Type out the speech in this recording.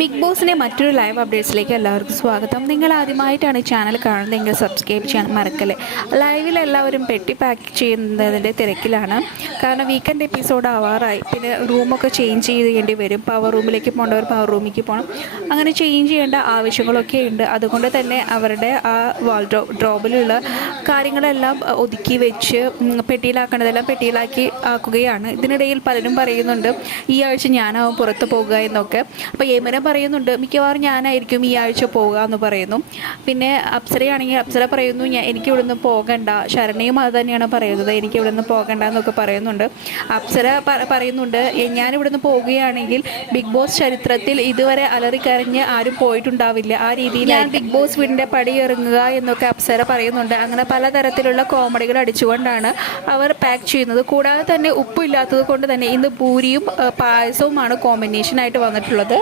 Big ബോസിൻ്റെ മറ്റൊരു live അപ്ഡേറ്റ്സിലേക്ക് എല്ലാവർക്കും സ്വാഗതം. നിങ്ങൾ ആദ്യമായിട്ടാണ് ഈ ചാനൽ കാണുന്നതെങ്കിൽ സബ്സ്ക്രൈബ് ചെയ്യാൻ മറക്കല്ലേ. ലൈവിൽ എല്ലാവരും പെട്ടി പാക്ക് ചെയ്യുന്നതിൻ്റെ തിരക്കിലാണ്. കാരണം വീക്കെൻഡ് എപ്പിസോഡ് ആവാറായി. പിന്നെ റൂമൊക്കെ ചേഞ്ച് ചെയ്യേണ്ടി വരും. പവർ റൂമിലേക്ക് പോകേണ്ടവർ പവർ റൂമിലേക്ക് പോകണം. അങ്ങനെ ചേഞ്ച് ചെയ്യേണ്ട ആവശ്യങ്ങളൊക്കെ ഉണ്ട്. അതുകൊണ്ട് തന്നെ അവരുടെ ആ ഡ്രോബിലുള്ള കാര്യങ്ങളെല്ലാം ഒതുക്കി വെച്ച് പെട്ടിയിലാക്കേണ്ടതെല്ലാം പെട്ടിയിലാക്കി ആക്കുകയാണ്. ഇതിനിടയിൽ പലരും പറയുന്നുണ്ട് ഈ ആഴ്ച ഞാനാവും പുറത്ത് പോകുക എന്നൊക്കെ. അപ്പോൾ യമന പറയുന്നുണ്ട് മിക്കവാറും ഞാനായിരിക്കും ഈ ആഴ്ച പോകുക എന്ന് പറയുന്നു. പിന്നെ അപ്സരയാണെങ്കിൽ അപ്സര പറയുന്നു എനിക്ക് ഇവിടുന്ന് പോകണ്ട. ശരണയും അത് തന്നെയാണ് പറയുന്നത്, എനിക്ക് ഇവിടുന്ന് പോകണ്ട എന്നൊക്കെ പറയുന്നുണ്ട്. അപ്സര പറയുന്നുണ്ട് ഞാനിവിടുന്ന് പോവുകയാണെങ്കിൽ ബിഗ് ബോസ് ചരിത്രത്തിൽ ഇതുവരെ അലറിക്കരഞ്ഞ് ആരും പോയിട്ടുണ്ടാവില്ല, ആ രീതിയിൽ ഞാൻ ബിഗ് ബോസ് വീടിൻ്റെ പടിയിറങ്ങുക എന്നൊക്കെ അപ്സര പറയുന്നുണ്ട്. അങ്ങനെ പലതരത്തിലുള്ള കോമഡികൾ അടിച്ചുകൊണ്ടാണ് അവർ പാക്ക് ചെയ്യുന്നത്. കൂടാതെ തന്നെ ഉപ്പില്ലാത്തത് കൊണ്ട് തന്നെ ഇന്ന് പൂരിയും പായസവുമാണ് കോമ്പിനേഷനായിട്ട് വന്നിട്ടുള്ളത്.